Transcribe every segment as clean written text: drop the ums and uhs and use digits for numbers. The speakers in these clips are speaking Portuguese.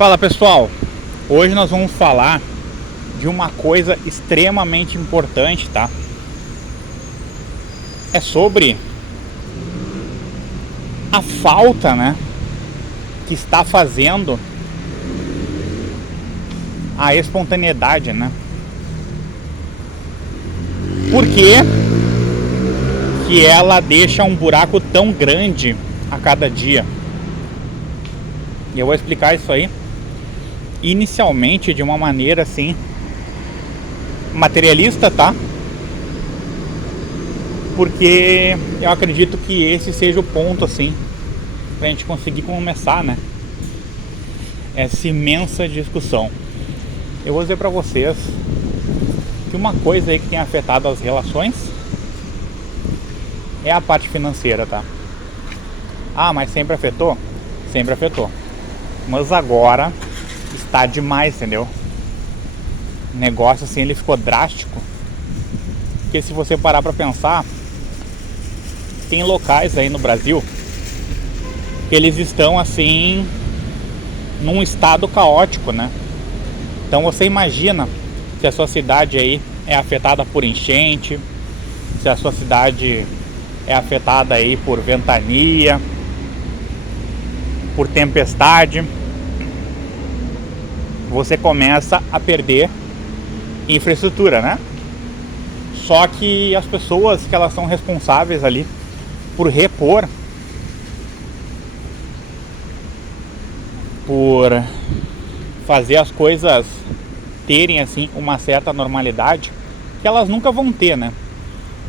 Fala pessoal, hoje nós vamos falar de uma coisa extremamente importante, tá? É sobre a falta, né, que está fazendo a espontaneidade, né? Por que ela deixa um buraco tão grande a cada dia? E eu vou explicar isso aí inicialmente de uma maneira assim materialista, tá? Porque eu acredito que esse seja o ponto assim pra gente conseguir começar, né, essa imensa discussão. Eu vou dizer pra vocês que uma coisa aí que tem afetado as relações é a parte financeira, tá? Ah, mas sempre afetou? Sempre afetou. Mas agora está demais, entendeu? O negócio assim, ele ficou drástico. Porque se você parar pra pensar, tem locais aí no Brasil que eles estão assim num estado caótico, né? Então você imagina se a sua cidade aí é afetada por enchente, se a sua cidade é afetada aí por ventania, por tempestade, você começa a perder infraestrutura, né? Só que as pessoas que elas são responsáveis ali por repor, por fazer as coisas terem assim uma certa normalidade, que elas nunca vão ter, né?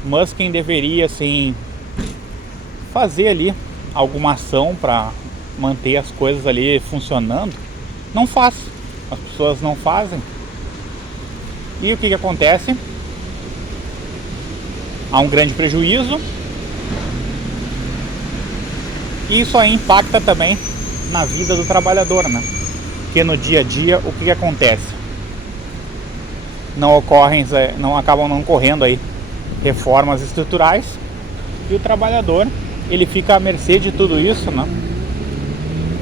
Mas quem deveria assim fazer ali alguma ação para manter as coisas ali funcionando, não faz. As pessoas não fazem. E o que acontece? Há um grande prejuízo. E isso aí impacta também na vida do trabalhador, né? Porque no dia a dia o que acontece? Não acabam não ocorrendo aí reformas estruturais e o trabalhador ele fica à mercê de tudo isso, né?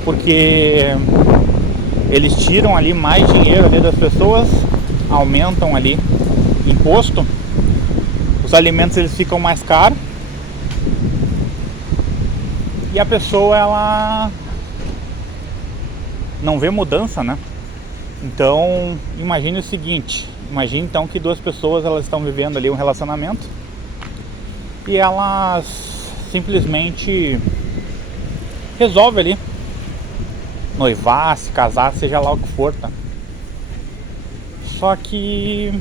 Porque eles tiram ali mais dinheiro ali das pessoas, aumentam ali imposto, os alimentos eles ficam mais caros e a pessoa ela não vê mudança, né? Então imagine o seguinte, imagine então que duas pessoas elas estão vivendo ali um relacionamento e elas simplesmente resolvem ali noivar, se casar, seja lá o que for, tá? Só que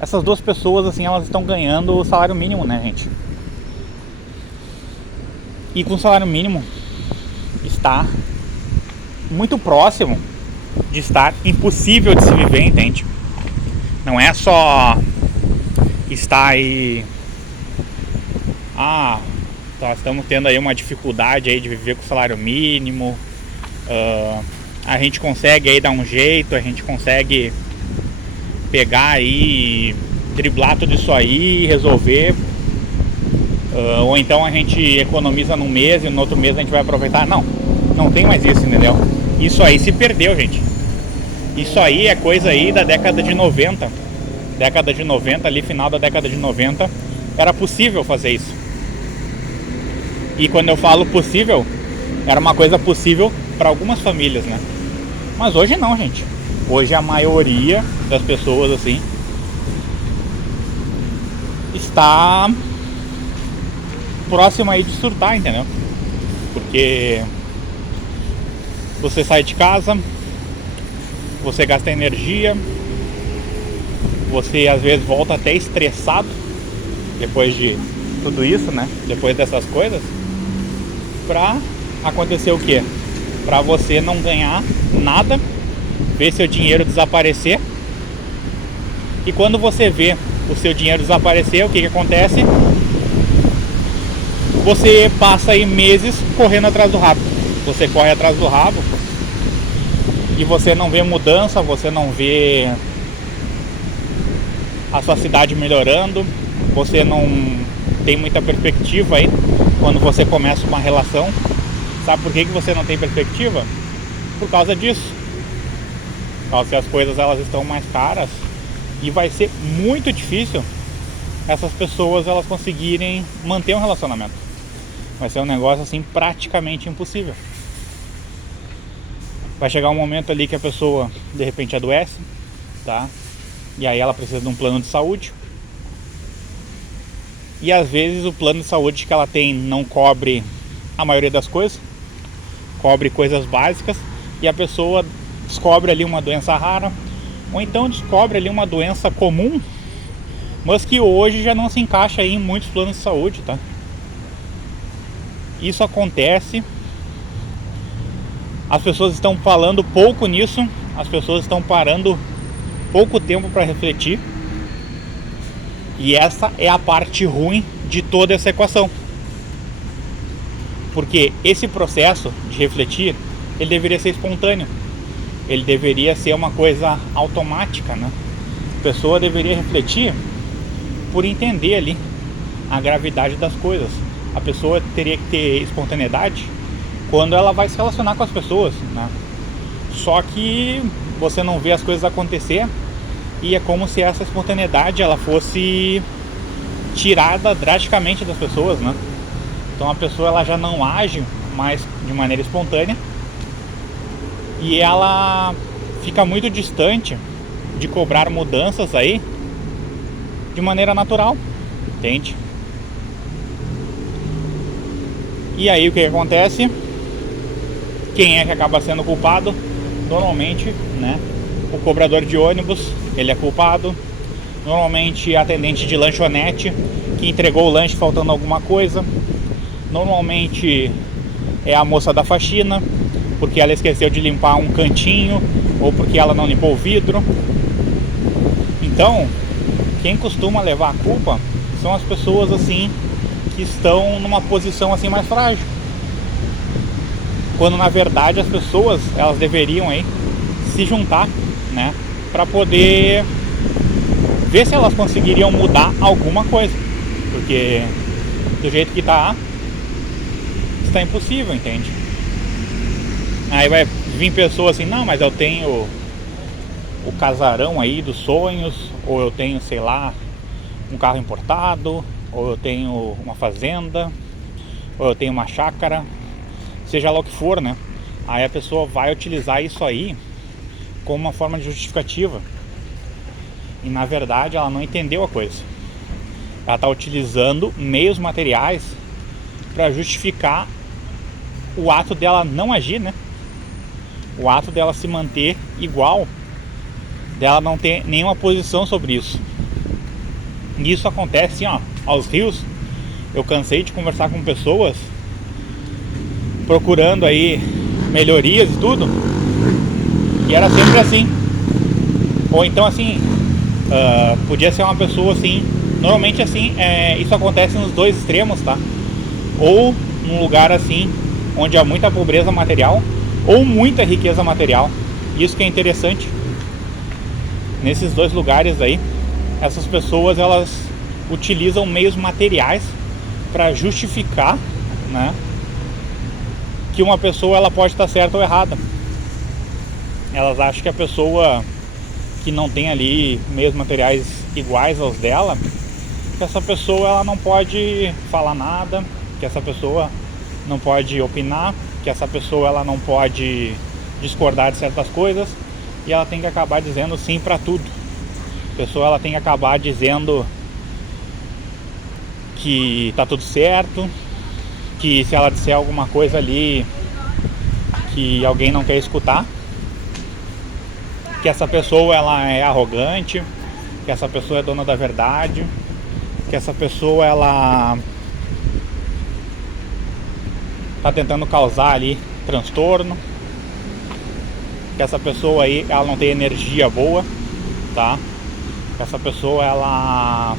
essas duas pessoas assim, elas estão ganhando o salário mínimo, né, gente? E com o salário mínimo está muito próximo de estar impossível de se viver, entende? Não é só estar aí, nós estamos tendo aí uma dificuldade aí de viver com o salário mínimo, a gente consegue aí dar um jeito, a gente consegue pegar aí, driblar tudo isso aí, resolver, ou então a gente economiza num mês e no outro mês a gente vai aproveitar. Não tem mais isso, entendeu? Isso aí se perdeu, gente. Isso aí é coisa aí da década de 90. Década de 90, ali final da década de 90, era possível fazer isso. E quando eu falo possível, era uma coisa possível para algumas famílias, né? Mas hoje não, gente. Hoje a maioria das pessoas assim está próxima aí de surtar, entendeu? Porque você sai de casa, você gasta energia, você às vezes volta até estressado depois de tudo isso, né? Depois dessas coisas, pra acontecer o quê? Pra você não ganhar nada, ver seu dinheiro desaparecer. E quando você vê o seu dinheiro desaparecer, o que acontece? Você passa aí meses correndo atrás do rabo. Você corre atrás do rabo e você não vê mudança, você não vê a sua cidade melhorando, você não tem muita perspectiva aí quando você começa uma relação. Sabe por que você não tem perspectiva? por causa disso. Por causa que as coisas elas estão mais caras e vai ser muito difícil essas pessoas elas conseguirem manter um relacionamento. Vai ser um negócio assim praticamente impossível. Vai chegar um momento ali que a pessoa de repente adoece, tá? E aí ela precisa de um plano de saúde. E às vezes o plano de saúde que ela tem não cobre a maioria das coisas, cobre coisas básicas, e a pessoa descobre ali uma doença rara, ou então descobre ali uma doença comum, mas que hoje já não se encaixa aí em muitos planos de saúde, tá? Isso acontece, as pessoas estão falando pouco nisso, as pessoas estão parando pouco tempo para refletir, e essa é a parte ruim de toda essa equação, porque esse processo de refletir, ele deveria ser espontâneo, ele deveria ser uma coisa automática, né? A pessoa deveria refletir por entender ali a gravidade das coisas. A pessoa teria que ter espontaneidade quando ela vai se relacionar com as pessoas, né? Só que você não vê as coisas acontecer e é como se essa espontaneidade ela fosse tirada drasticamente das pessoas, né? Então a pessoa ela já não age mais de maneira espontânea e ela fica muito distante de cobrar mudanças aí de maneira natural, entende? E aí o que acontece? Quem é que acaba sendo culpado? Normalmente, né, o cobrador de ônibus, ele é culpado. Normalmente a atendente de lanchonete que entregou o lanche faltando alguma coisa. Normalmente é a moça da faxina, porque ela esqueceu de limpar um cantinho ou porque ela não limpou o vidro. Então, quem costuma levar a culpa são as pessoas assim que estão numa posição assim mais frágil, quando na verdade as pessoas elas deveriam aí se juntar, né, para poder ver se elas conseguiriam mudar alguma coisa, porque do jeito que está está impossível, entende? Aí vai vir pessoa assim, não, mas eu tenho o casarão aí dos sonhos, ou eu tenho, sei lá, um carro importado, ou eu tenho uma fazenda, ou eu tenho uma chácara, seja lá o que for, né? Aí a pessoa vai utilizar isso aí como uma forma de justificativa, e na verdade ela não entendeu a coisa. Ela está utilizando meios materiais para justificar o ato dela não agir, né? O ato dela se manter igual, dela não ter nenhuma posição sobre isso. E isso acontece, ó, aos rios. Eu cansei de conversar com pessoas procurando aí melhorias e tudo, e era sempre assim. Ou então assim, podia ser uma pessoa assim. Normalmente assim, isso acontece nos dois extremos, tá? Ou num lugar assim onde há muita pobreza material, ou muita riqueza material. Isso que é interessante. Nesses dois lugares aí, essas pessoas elas utilizam meios materiais para justificar, né, que uma pessoa ela pode estar certa ou errada. Elas acham que a pessoa que não tem ali meios materiais iguais aos dela, que essa pessoa ela não pode falar nada, que essa pessoa não pode opinar, que essa pessoa ela não pode discordar de certas coisas, e ela tem que acabar dizendo sim para tudo. A pessoa ela tem que acabar dizendo que tá tudo certo, que se ela disser alguma coisa ali que alguém não quer escutar, que essa pessoa ela é arrogante, que essa pessoa é dona da verdade, que essa pessoa ela tá tentando causar ali transtorno, que essa pessoa aí ela não tem energia boa, tá? Que essa pessoa ela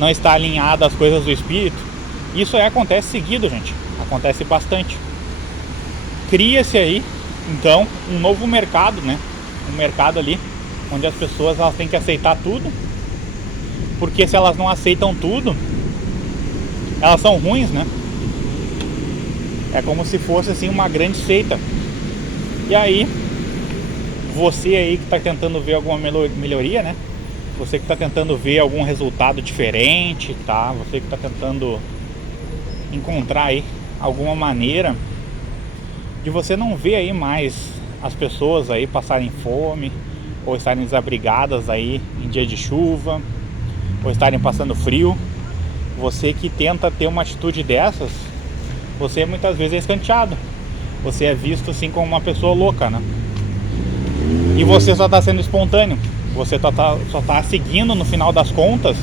não está alinhada às coisas do espírito. Isso aí acontece seguido, gente. Acontece bastante. Cria-se aí então um novo mercado, né? Um mercado ali onde as pessoas elas têm que aceitar tudo, porque se elas não aceitam tudo, elas são ruins, né? É como se fosse assim uma grande seita. E aí, você aí que está tentando ver alguma melhoria, né? Você que está tentando ver algum resultado diferente, tá? Você que está tentando encontrar aí alguma maneira de você não ver aí mais as pessoas aí passarem fome, ou estarem desabrigadas aí em dia de chuva, ou estarem passando frio. Você que tenta ter uma atitude dessas, você muitas vezes é escanteado. Você é visto assim como uma pessoa louca, né? E você só está sendo espontâneo. Você só está seguindo, no final das contas,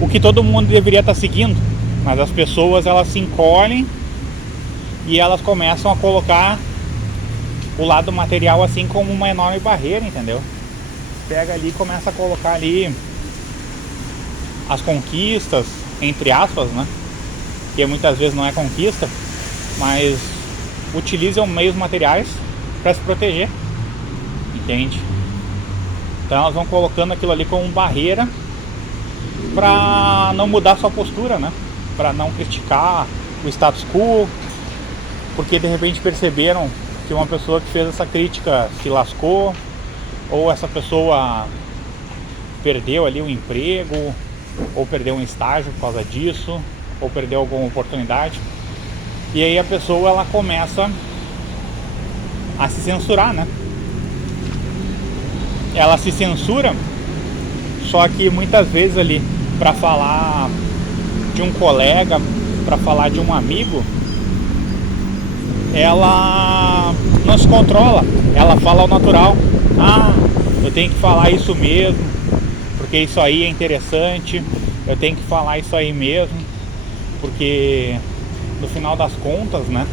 o que todo mundo deveria estar seguindo. Mas as pessoas, elas se encolhem e elas começam a colocar o lado material assim como uma enorme barreira, entendeu? Pega ali e começa a colocar ali as conquistas, entre aspas, né? Que muitas vezes não é conquista, mas utilizam meios materiais para se proteger, entende? Então elas vão colocando aquilo ali como barreira para não mudar sua postura, né? Para não criticar o status quo, porque de repente perceberam que uma pessoa que fez essa crítica se lascou, ou essa pessoa perdeu ali um emprego, ou perdeu um estágio por causa disso, ou perdeu alguma oportunidade. E aí a pessoa, ela começa a se censurar, né? Ela se censura, só que muitas vezes ali, para falar de um colega, para falar de um amigo, ela não se controla. Ela fala ao natural: ah, eu tenho que falar isso mesmo, porque isso aí é interessante, eu tenho que falar isso aí mesmo, porque no final das contas, né,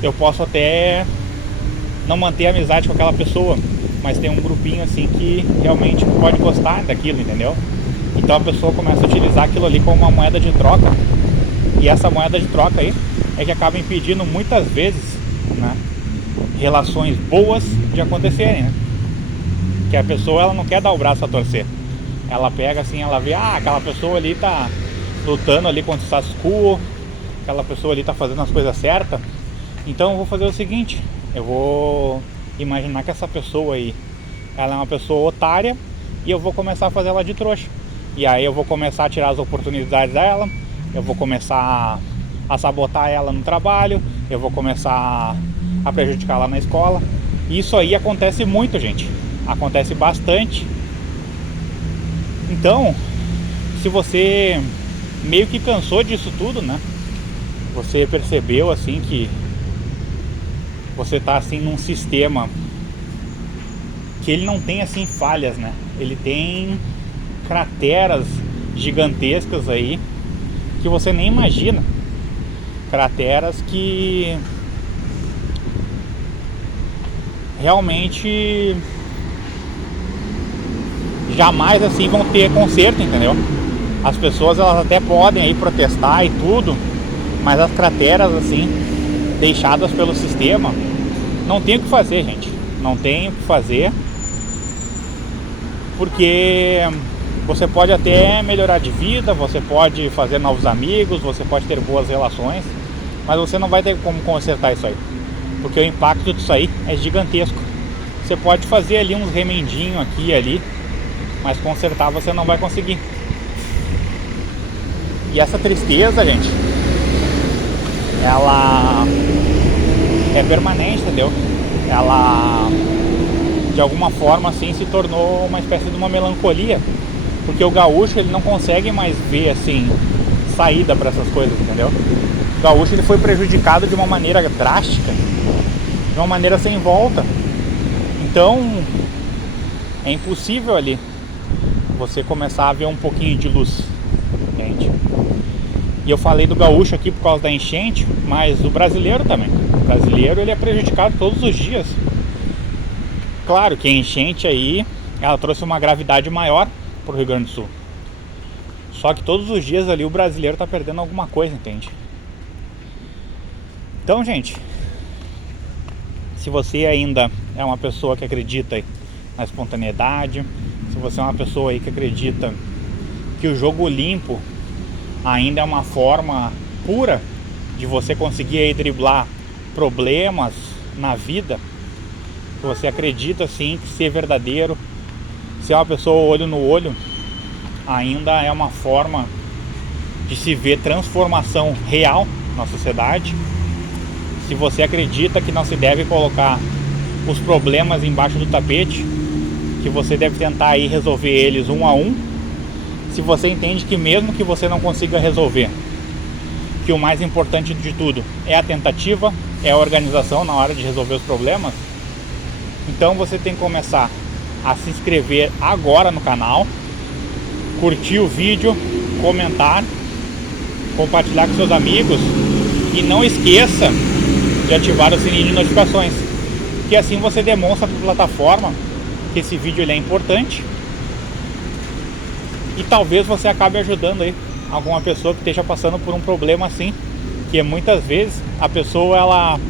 eu posso até não manter a amizade com aquela pessoa, mas tem um grupinho assim que realmente pode gostar daquilo, entendeu? Então a pessoa começa a utilizar aquilo ali como uma moeda de troca, e essa moeda de troca aí é que acaba impedindo muitas vezes, né, relações boas de acontecerem, né? Que a pessoa, ela não quer dar o braço a torcer. Ela pega assim, ela vê, ah, aquela pessoa ali tá lutando ali contra o status quo, aquela pessoa ali tá fazendo as coisas certas, então eu vou fazer o seguinte, eu vou imaginar que essa pessoa aí, ela é uma pessoa otária, e eu vou começar a fazer ela de trouxa. E aí eu vou começar a tirar as oportunidades dela, eu vou começar a sabotar ela no trabalho, eu vou começar a prejudicar ela na escola. Isso aí acontece muito, gente. Acontece bastante. Então, se você meio que cansou disso tudo, né? Você percebeu assim que você tá assim num sistema que ele não tem assim falhas, né? Ele tem crateras gigantescas aí que você nem imagina. Crateras que realmente jamais assim vão ter conserto, entendeu? As pessoas, elas até podem aí protestar e tudo, mas as crateras assim deixadas pelo sistema, não tem o que fazer, gente. Não tem o que fazer, porque você pode até melhorar de vida, você pode fazer novos amigos, você pode ter boas relações, mas você não vai ter como consertar isso aí, porque o impacto disso aí é gigantesco. Você pode fazer ali uns remendinhos aqui e ali, mas consertar você não vai conseguir. E essa tristeza, gente, ela é permanente, entendeu? Ela, de alguma forma, assim, se tornou uma espécie de uma melancolia, porque o gaúcho, ele não consegue mais ver, assim, saída para essas coisas, entendeu? O gaúcho, ele foi prejudicado de uma maneira drástica, de uma maneira sem volta. Então, é impossível ali você começar a ver um pouquinho de luz, entende? E eu falei do gaúcho aqui por causa da enchente, mas o brasileiro também. O brasileiro, ele é prejudicado todos os dias. Claro que a enchente aí, ela trouxe uma gravidade maior pro Rio Grande do Sul. Só que todos os dias ali o brasileiro tá perdendo alguma coisa, entende? Então, gente, se você ainda é uma pessoa que acredita na espontaneidade, se você é uma pessoa aí que acredita que o jogo limpo ainda é uma forma pura de você conseguir aí driblar problemas na vida, que você acredita sim que ser verdadeiro, ser uma pessoa olho no olho, ainda é uma forma de se ver transformação real na sociedade. Se você acredita que não se deve colocar os problemas embaixo do tapete, que você deve tentar aí resolver eles um a um, se você entende que mesmo que você não consiga resolver, que o mais importante de tudo é a tentativa, é a organização na hora de resolver os problemas, então você tem que começar a se inscrever agora no canal, curtir o vídeo, comentar, compartilhar com seus amigos e não esqueça de ativar o sininho de notificações, que assim você demonstra para a plataforma que esse vídeo ele é importante e talvez você acabe ajudando aí alguma pessoa que esteja passando por um problema assim, que muitas vezes a pessoa ela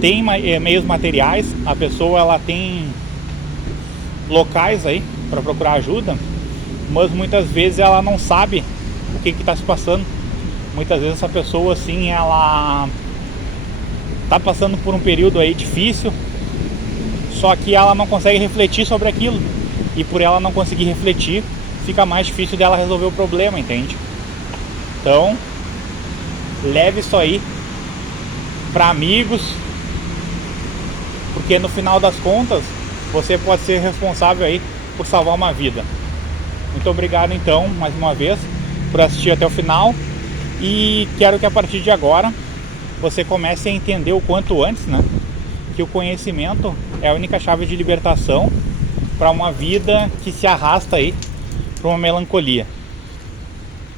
tem meios materiais, a pessoa ela tem locais aí para procurar ajuda, mas muitas vezes ela não sabe o que está se passando. Muitas vezes essa pessoa assim, ela está passando por um período aí difícil, só que ela não consegue refletir sobre aquilo, e por ela não conseguir refletir, fica mais difícil dela resolver o problema, entende? Então, leve isso aí para amigos, porque no final das contas, você pode ser responsável aí por salvar uma vida. Muito obrigado então, mais uma vez, por assistir até o final, e quero que a partir de agora você comece a entender o quanto antes, né, que o conhecimento é a única chave de libertação para uma vida que se arrasta aí para uma melancolia.